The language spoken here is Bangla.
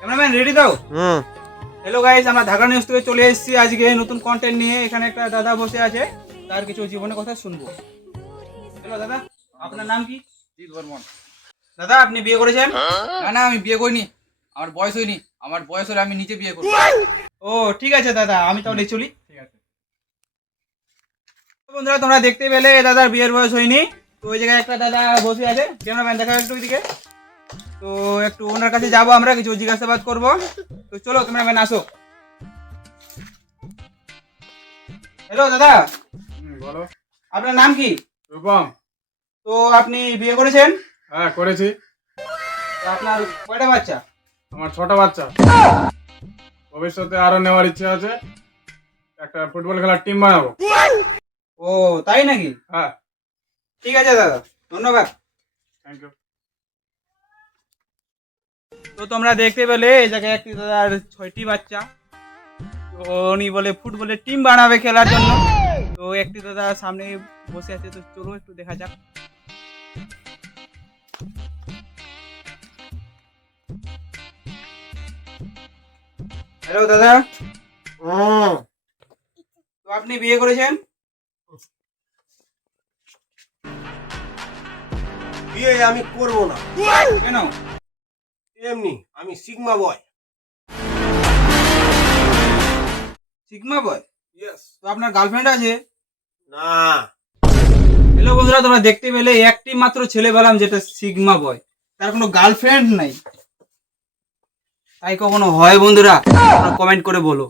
ক্যামেরাম্যান রেডি দাও। হ্যালো গাইস, আমরা ঢাকা নিউজ থেকে চলে এসেছি আজকে নতুন কন্টেন্ট নিয়ে। এখানে একটা দাদা বসে আছে, তার কিছু জীবনের কথা শুনবো। হ্যালো দাদা, আপনার নাম কি? জিৎ বর্মন। দাদা আপনি বিয়ে করেছেন? না না, আমি বিয়ে করিনি, আমার বয়স হয়নি। আমার বয়স হলে আমি নিজে বিয়ে করবো। ও ঠিক আছে দাদা, আমি তাহলে চলি। ঠিক আছে। বন্ধুরা তোমরা দেখতে পেলে দাদার বিয়ের বয়স হয়নি। তো ওই জায়গায় একটা দাদা বসে আছে, ক্যামেরাম্যান দেখা একটু ওইদিকে। তো একটু ওনার কাছে যাবো, আমরা কিছু জিজ্ঞাসাবাদ করবো। তো চলো ক্যামেরাম্যান আসো। হ্যালো দাদা, বলো। আপনার নাম কি? রূপম। তো আপনি বিয়ে করেছেন? হ্যাঁ করেছি। তো আপনার কয়টা বাচ্চা? আমার 6টা বাচ্চা। ভবিষ্যতে আরো নেওয়ার ইচ্ছে আছে। একটা ফুটবল খেলার টিম বানাবো। ও তাই নাকি? হ্যাঁ। ঠিক আছে দাদা, ধন্যবাদ। Thank you. তো তোমরা দেখতে পেলে এই জায়গায় একটি দাদার 6টি বাচ্চা। তো উনি বলে ফুটবলের টিম বানাবে খেলার জন্য। তো একটি দাদা সামনে বসে আছে, তো চলো একটু দেখা যাক। হ্যালো দাদা, তো আপনি বিয়ে করেছেন? বিয়ে আমি করব না। কেন? এমনি আমি সিগমা বয়। সিগমা বয়? ইয়েস। তো আপনার গার্লফ্রেন্ড আছে? না। হ্যালো বন্ধুরা, তোমরা দেখতে পেলে একটি মাত্র ছেলে পেলাম যেটা সিগমা বয়, তার কোনো গার্লফ্রেন্ড নাই। তাই কখনো হয় বন্ধুরা? তোমরা কমেন্ট করে বলো।